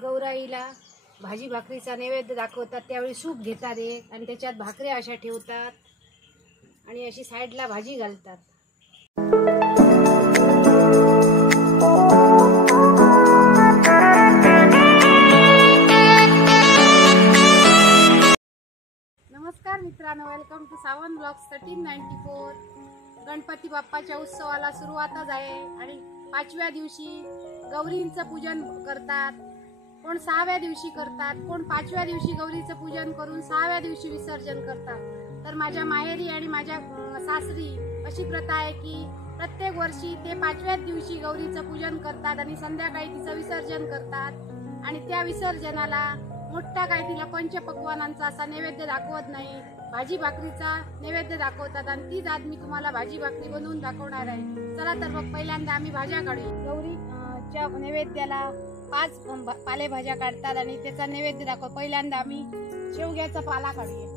गौराईला भाजी भाकरीचा नैवेद्य दाखवतात त्यावेळी सूप घेतात एक आणि त्याच्यात भाकऱ्या अशा ठेवतात आणि अशी साईडला भाजी घालतात. नमस्कार मित्रांनो, welcome to Sawant blogs 1394. Ganpati बाप्पाच्या उत्सवाला सुरुवातच आहे आणि 5व्या दिवशी गौरींचं पूजन करतात. कोण 6व्या दिवशी करतात, कोण 5व्या दिवशी गौरीचं पूजन करून 6व्या दिवशी विसर्जन करतात. तर माझ्या माहेरी आणि माझ्या सासरी अशी प्रथा आहे की प्रत्येक वर्षी ते 5व्या दिवशी गौरीचं पूजन करतात आणि संध्याकाळी तिचं विसर्जन करतात. आणि त्या विसर्जनाला मोठा काय तिला पंचपक्वानांचा असा नैवेद्य दाखवत नाही, भाजी भाकरीचा नैवेद्य दाखवतात. आणि तीच आज मी तुम्हाला भाजी भाकरी बनवून दाखवणार आहे. चला तर मग पहिल्यांदा आम्ही भाज्या काढूया. गौरीच्या नैवेद्याला 5 पालेभाज्या काढतात आणि त्याचा नैवेद्य दाखव. पहिल्यांदा आम्ही शेवग्याचा पाला काढूया.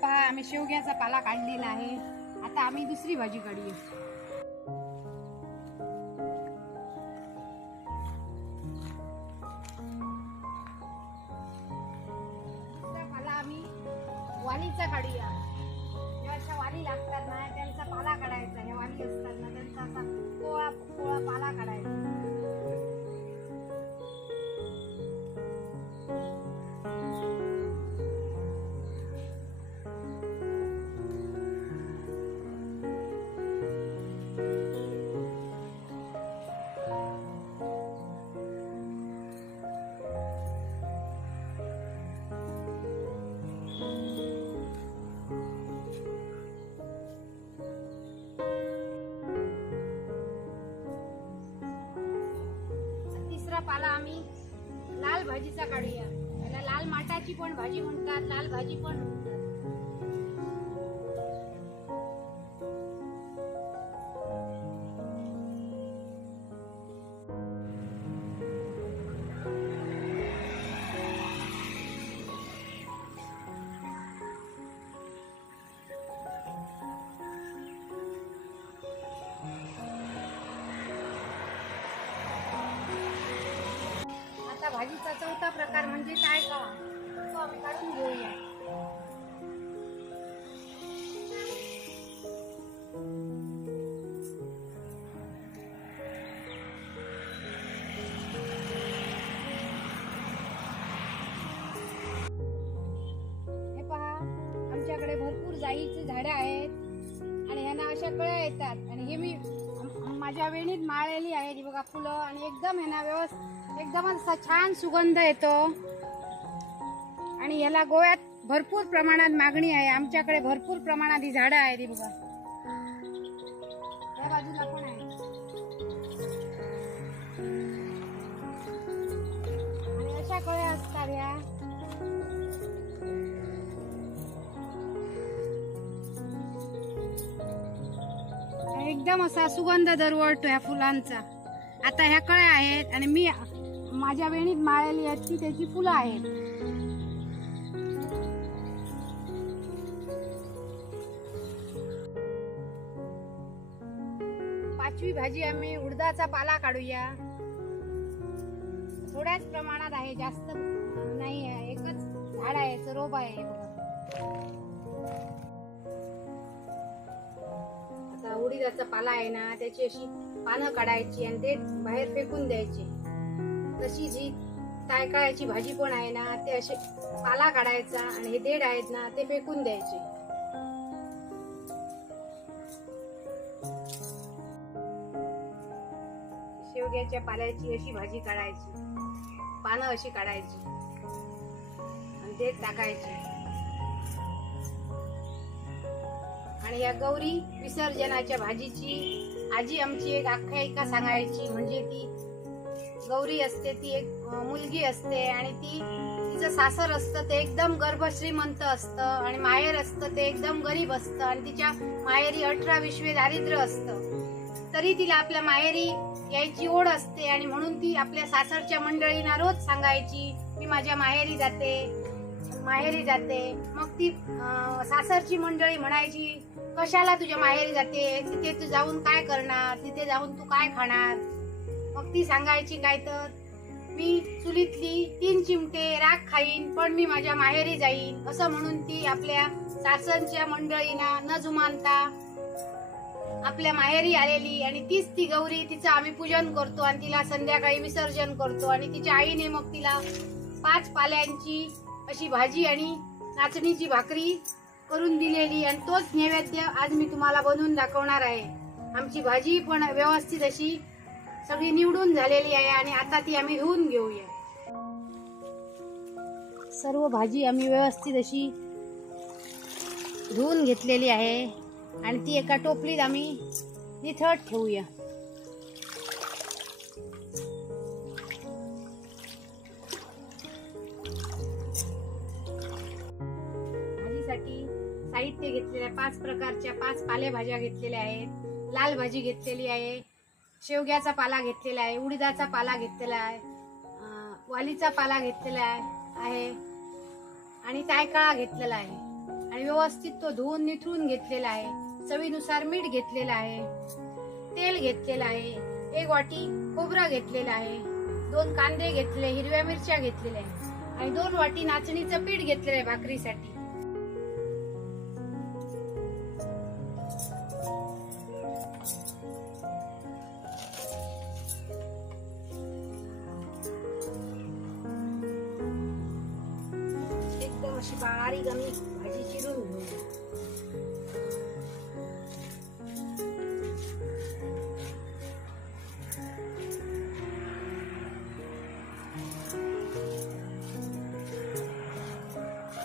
पहा, आम्ही शेवग्याचा पाला काढलेला आहे. आता आम्ही दुसरी भाजी काढूया. दुसरा पाला आम्ही वालीचा काढूया. ज्या वाली लागतात ना त्यांचा पाला काढायचा. ह्या वाली असतात ना त्यांचा असा कोळा कोळा पाला काढायचा. पाला आम्ही लाल भाजीचा काढूया. त्याला लाल माटाची पण भाजी म्हणतात, लाल भाजी पण म्हणतात. भाजीचा चौथा प्रकार म्हणजे काय का तो आम्ही काढून घेऊया. हे पहा, आमच्याकडे भरपूर जाईची झाडे आहेत आणि ह्यांना अशा कळ्या येतात. आणि हे मी माझ्या वेणीत माळलेली आहे. ही बघा फुलं आणि एकदम ह्यांना एकदमच असा छान सुगंध येतो. आणि याला गोव्यात भरपूर प्रमाणात मागणी आहे. आमच्याकडे भरपूर प्रमाणात ही झाडं आहेत. ही बघा, त्या बाजूला पण आहे. आणि अशा कळ्या असतात ह्या. एकदम असा सुगंध दरवळतो ह्या फुलांचा. आता ह्या कळ्या आहेत आणि मी माझ्या वेणीत माळलेली आहेत ती त्याची फुलं आहेत. पाचवी भाजी आम्ही उडदाचा पाला काढूया. थोड्याच प्रमाणात आहे, जास्त नाही आहे. एकच झाड आहे, रोप आहे. आता उडीदाचा पाला आहे ना, त्याची अशी पानं काढायची आणि ते बाहेर फेकून द्यायची. तशी जी तायकाळ्याची भाजी पण आहे ना, ते असे पाला काढायचा आणि हे देठ आहेत ना ते फेकून द्यायचे. शेवग्याच्या पाल्याची अशी भाजी काढायची, पानं अशी काढायची आणि देठ टाकायची. आणि या गौरी विसर्जनाच्या भाजीची आजी आमची एक आख्यायिका सांगायची. म्हणजे ती गौरी असते ती एक मुलगी असते आणि ती तिचं सासर असतं ते एकदम गर्भश्रीमंत असतं आणि माहेर असतं ते एकदम गरीब असतं आणि तिच्या माहेरी 18-20 दारिद्र्य असतं, तरी तिला आपल्या माहेरी यायची ओढ असते आणि म्हणून ती आपल्या सासरच्या मंडळींना रोज सांगायची, मी माझ्या माहेरी जाते. मग ती सासरची मंडळी म्हणायची, कशाला तुझ्या माहेरी जाते, तिथे तू जाऊन काय करणार, तिथे जाऊन तू काय खाणार. मग ती सांगायची काय तर, मी चुलीतली 3 चिमटे राख खाईन पण मी माझ्या माहेरी जाईन, असं म्हणून ती आपल्या सासरच्या मंडळींना न जुमानता आपल्या माहेरी आलेली. आणि तीच ती गौरी, तिचं आम्ही पूजन करतो आणि तिला संध्याकाळी विसर्जन करतो. आणि तिच्या आईने मग तिला 5 पाल्यांची अशी भाजी आणि नाचणीची भाकरी करून दिलेली आणि तोच नैवेद्य आज मी तुम्हाला बनवून दाखवणार आहे. आमची भाजी पण व्यवस्थित अशी सगळी निवडून झालेली आहे आणि आता ती आम्ही धुवून घेऊया. सर्व भाजी आम्ही व्यवस्थित अशी धुवून घेतलेली आहे आणि ती एका टोपलीत आम्ही निथळत ठेवूया. भाजीसाठी साहित्य घेतलेल्या 5 प्रकारच्या 5 पालेभाज्या घेतलेल्या आहेत. लाल भाजी घेतलेली आहे, शेवग्याचा पाला घेतलेला आहे, उडीदाचा पाला घेतलेला आहे, वालीचा पाला घेतलेला आहे आणि तायकाळा घेतलेला आहे आणि व्यवस्थित तो धुवून निथळून घेतलेला आहे. चवीनुसार मीठ घेतलेलं आहे, तेल घेतलेलं आहे, 1 वाटी खोबरं घेतलेलं आहे, 2 कांदे घेतले, हिरव्या मिरच्या घेतलेल्या आहे आणि 2 वाटी नाचणीचं पीठ घेतलेलं आहे भाकरीसाठी. एकदम अशी बारीक आम्ही भाजी चिरून घेऊ.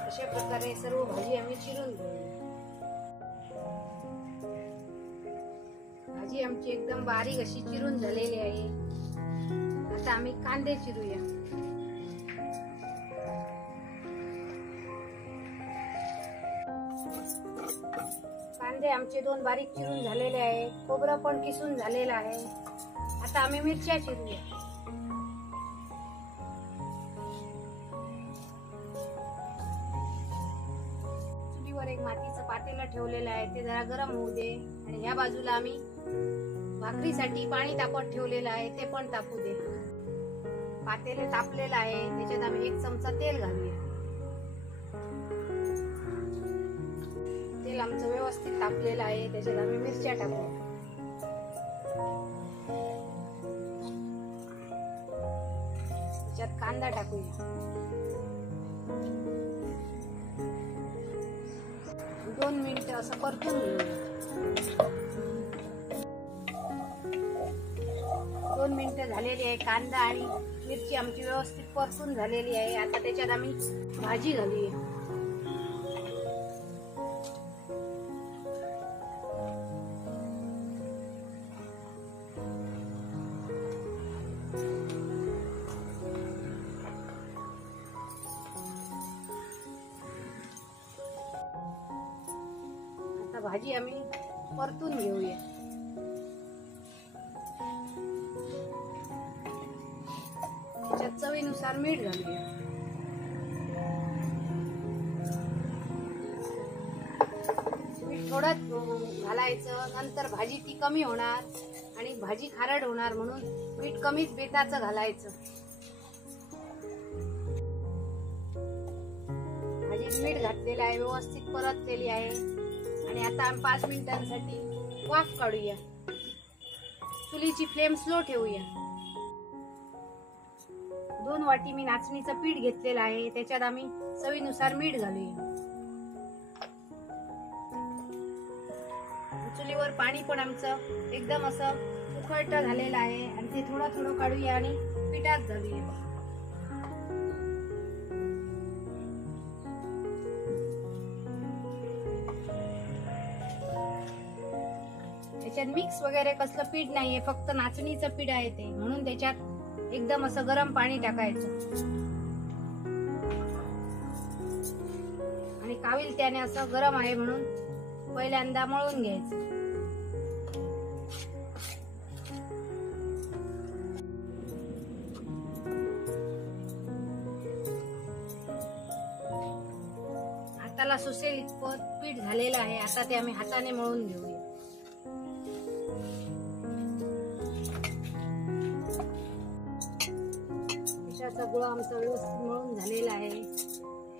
अशा प्रकारे सर्व भाजी आम्ही चिरून घेऊ. भाजी आमची एकदम बारीक अशी चिरून झालेली आहे. आता आम्ही कांदे चिरूया. कांदे आमचे 2 बारीक चिरून झालेले आहे, खोबरं पण किसून झालेलं आहे. आता आम्ही मिरच्या चिरूया. चुलीवर एक मातीचं पातेलं ठेवलेलं आहे, ते जरा गरम होऊ दे आणि ह्या बाजूला आम्ही भाकरीसाठी पाणी तापत ठेवलेलं आहे, ते पण तापू दे. पातेले तापलेलं आहे, त्याच्यात आम्ही 1 चमचा तेल घालूया. तेल आमचं व्यवस्थित तापलेलं आहे, त्याच्यात आम्ही मिरच्या टाकूया. त्याच्यात कांदा टाकूया. 2 मिनिटं असं परतून घेऊया. 2 मिनिटं झालेली आहे. कांदा आणि मिरची आमची व्यवस्थित परतून झालेली आहे. आता त्याच्यात आम्ही भाजी घालूया. आता भाजी आम्ही परतून घेऊया. त्याच्यात चवीनुसार मीठ घालूया. मीठ थोडं घालायचं, नंतर भाजी ती कमी होणार आणि भाजी खारट होणार, म्हणून मीठ कमीच बेताचं घालायचं. भाजीत मीठ घातलेलं आहे, व्यवस्थित परतलेली आहे आणि आता आम्ही 5 मिनिटांसाठी वाफ काढूया. चुलीची फ्लेम स्लो ठेवूया. 2 वाटी मी नाचणीचं पीठ घेतलेलं आहे, त्याच्यात आम्ही चवीनुसार मीठ घालूया. चुलीवर पाणी पण आमचं एकदम असं उकळट झालेलं आहे आणि ते थोडं थोडं काढूया आणि पिठात घालूया. त्याच्यात मिक्स वगैरे कसलं पीठ नाहीये, फक्त नाचणीचं पीठ आहे ते, म्हणून त्याच्यात एकदम असं गरम पाणी टाकायचं. काविल त्याने असं गरम आहे म्हणून पहिल्यांदा मळून घ्यायचं. हाताला सुसेल इतपत पीठ झालेलं आहे. आता ते आम्ही हाताने मळून घेऊया. पिठाचा गोळा आमचा व्यवस्थित मळून झालेला आहे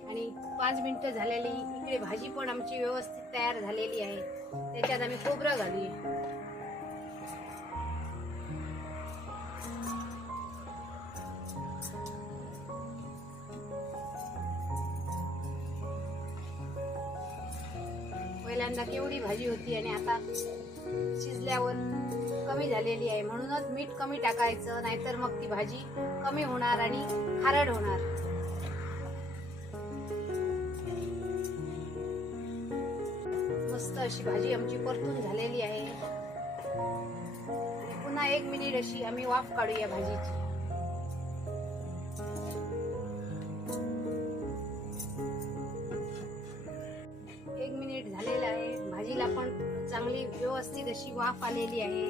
आणि 5 मिनिटं झालेली. इकडे भाजी पण आमची व्यवस्थित तयार झालेली आहे. त्याच्यात आम्ही खोबरं घालूया. पहिल्यांदा केवढी भाजी होती आणि आता शिजल्यावर कमी झालेली आहे. म्हणूनच मीठ कमी टाकायचं, नाहीतर मग ती भाजी कमी होणार आणि खारट होणार. मस्त अशी भाजी आमची परतून झालेली आहे. पुन्हा 1 मिनिट अशी आम्ही वाफ काढूया भाजीची. झालेला आहे. भाजीला पण चांगली व्यवस्थित अशी वाफ आलेली आहे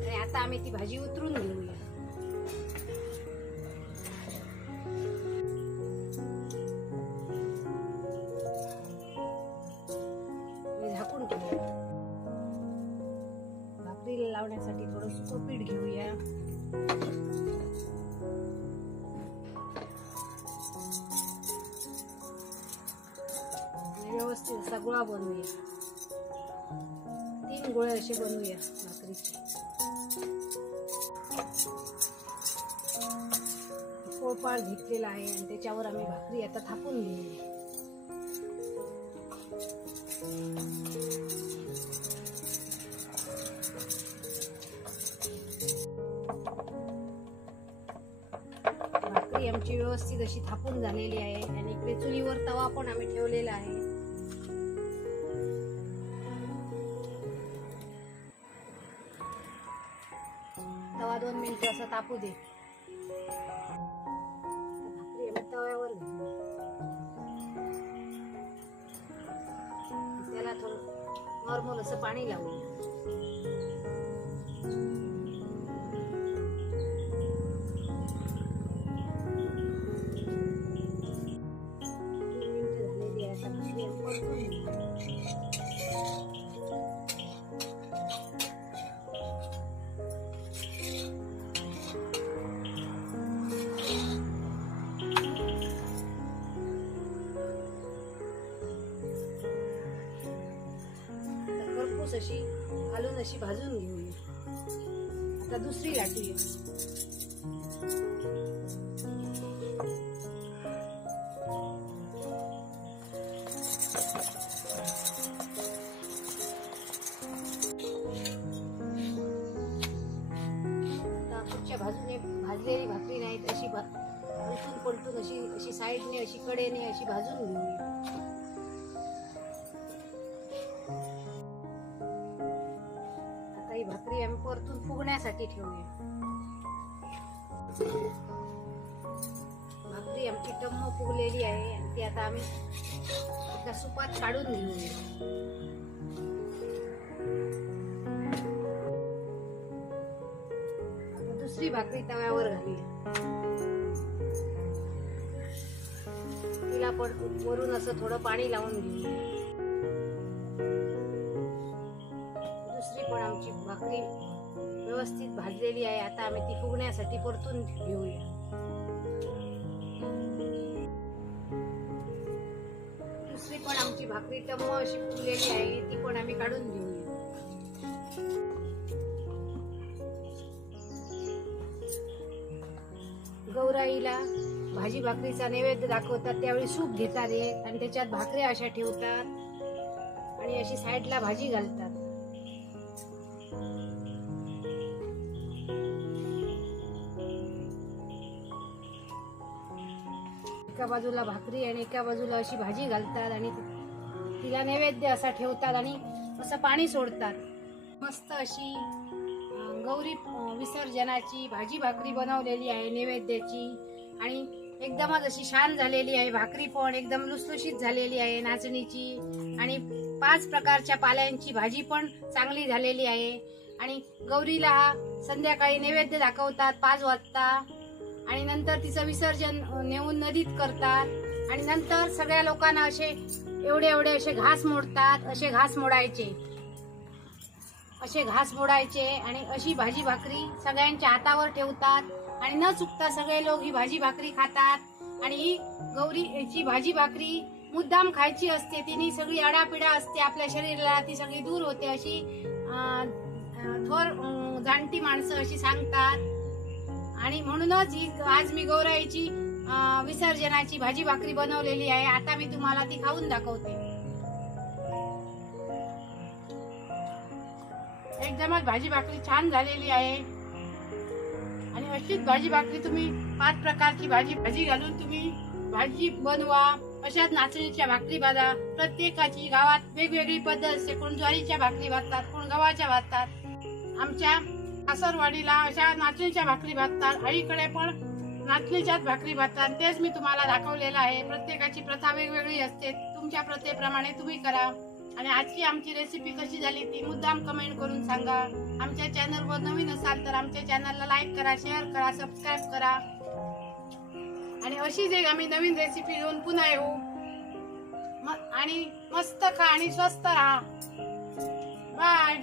आणि आता आम्ही ती भाजी उतरून घेऊया. झाकून ठेवूया. भाकरीला लावण्यासाठी थोडं सुकं पीठ घेऊया. व्यवस्थित असा गोळा बनवूया. 3 गोळे असे बनवूया भाकरीचे. पोळपाट घेतलेला आहे आणि त्याच्यावर आम्ही भाकरी आता थापून घेऊया. भाकरी आमची व्यवस्थित अशी थापून झालेली आहे आणि इकडे चुलीवर तवा पण आम्ही ठेवलेला आहे. तवा 2 मिनिटं असं तापू दे. भाकरी आम्ही तव्यावर घेऊ. त्याला थोडं नॉर्मल असं पाणी लावूया. अशी घालून अशी भाजून घेऊया. आता दुसरी लाटूया. पुढच्या बाजूने भाजलेली भाकरी नाही तशी उलटून पलटून अशी साईडने अशी कडेने अशी भाजून घेऊया. भाकरी आम्ही परतून फुगण्यासाठी ठेवूया. भाकरी आमची टम्म फुगलेली आहे आणि ती आता आम्ही एका सुपात काढून घेऊया. दुसरी भाकरी तव्यावर घालूया. तिला पण वरून असं थोडं पाणी लावून घेऊया. पण आमची भाकरी व्यवस्थित भाजलेली आहे. आता आम्ही ती फुगण्यासाठी परतून घेऊया. दुसरी पण आमची भाकरी टम्म अशी फुगलेली आहे. ती पण आम्ही काढून घेऊया. गौराईला भाजी भाकरीचा नैवेद्य दाखवतात त्यावेळी सूप घेतात आणि त्याच्यात भाकऱ्या अशा ठेवतात आणि अशी साईडला भाजी घालतात. एका बाजूला भाकरी आणि एका बाजूला अशी भाजी घालतात आणि तिला नैवेद्य असा ठेवतात आणि असं पाणी सोडतात. मस्त अशी गौरी विसर्जनाची भाजी भाकरी बनवलेली आहे नैवेद्याची आणि एकदमच अशी छान झालेली आहे. भाकरी पण एकदम लुसलुशीत झालेली आहे नाचणीची. आणि 5 प्रकारच्या पाल्यांची भाजी पण चांगली झालेली आहे. आणि गौरीला संध्याकाळी नैवेद्य दाखवतात 5 वाजता. आणि नंतर तिचं विसर्जन नेऊन नदीत करतात. आणि नंतर सगळ्या लोकांना असे एवढे एवढे असे घास मोडतात. असे घास मोडायचे आणि अशी भाजी भाकरी सगळ्यांच्या हातावर ठेवतात. आणि न चुकता सगळे लोक ही भाजी भाकरी खातात. आणि ही गौरीची भाजी भाकरी मुद्दाम खायची असते. तिने सगळी अडापिडा असते आपल्या शरीराला, ती सगळी दूर होते अशी थोर जाणती माणसं अशी सांगतात. आणि म्हणूनच ही आज मी गौराईची विसर्जनाची भाजी भाकरी बनवलेली आहे. आता मी तुम्हाला ती खाऊन दाखवते. एकदमच भाजी भाकरी छान झालेली आहे. आणि अशीच भाजी भाकरी तुम्ही 5 प्रकारची भाजी घालून तुम्ही भाजी बनवा. अशाच नाचणीच्या भाकरी भाजा. प्रत्येकाची गावात वेगवेगळी पद्धत असते. कोण ज्वारीच्या भाकरी भाजतात, कोण गव्हाच्या भाजतात. आमच्या सासरवाडीला अशा नाचणीच्या भाकरी भाजतात. आईकडे पण नाचणीच्याच भाकरी भाजतात. तेच मी तुम्हाला दाखवलेलं आहे. प्रत्येकाची प्रथा वेगवेगळी असते. तुमच्या प्रथेप्रमाणे तुम्ही करा. आणि आजची आमची रेसिपी कशी झाली ती मुद्दाम कमेंट करून सांगा. आमच्या चॅनलवर नवीन असाल तर आमच्या चॅनलला लाईक करा, शेअर करा, सबस्क्राईब करा. आणि अशीच एक आम्ही नवीन रेसिपी घेऊन पुन्हा येऊ. आणि मस्त खा आणि स्वस्त राहा. बाय.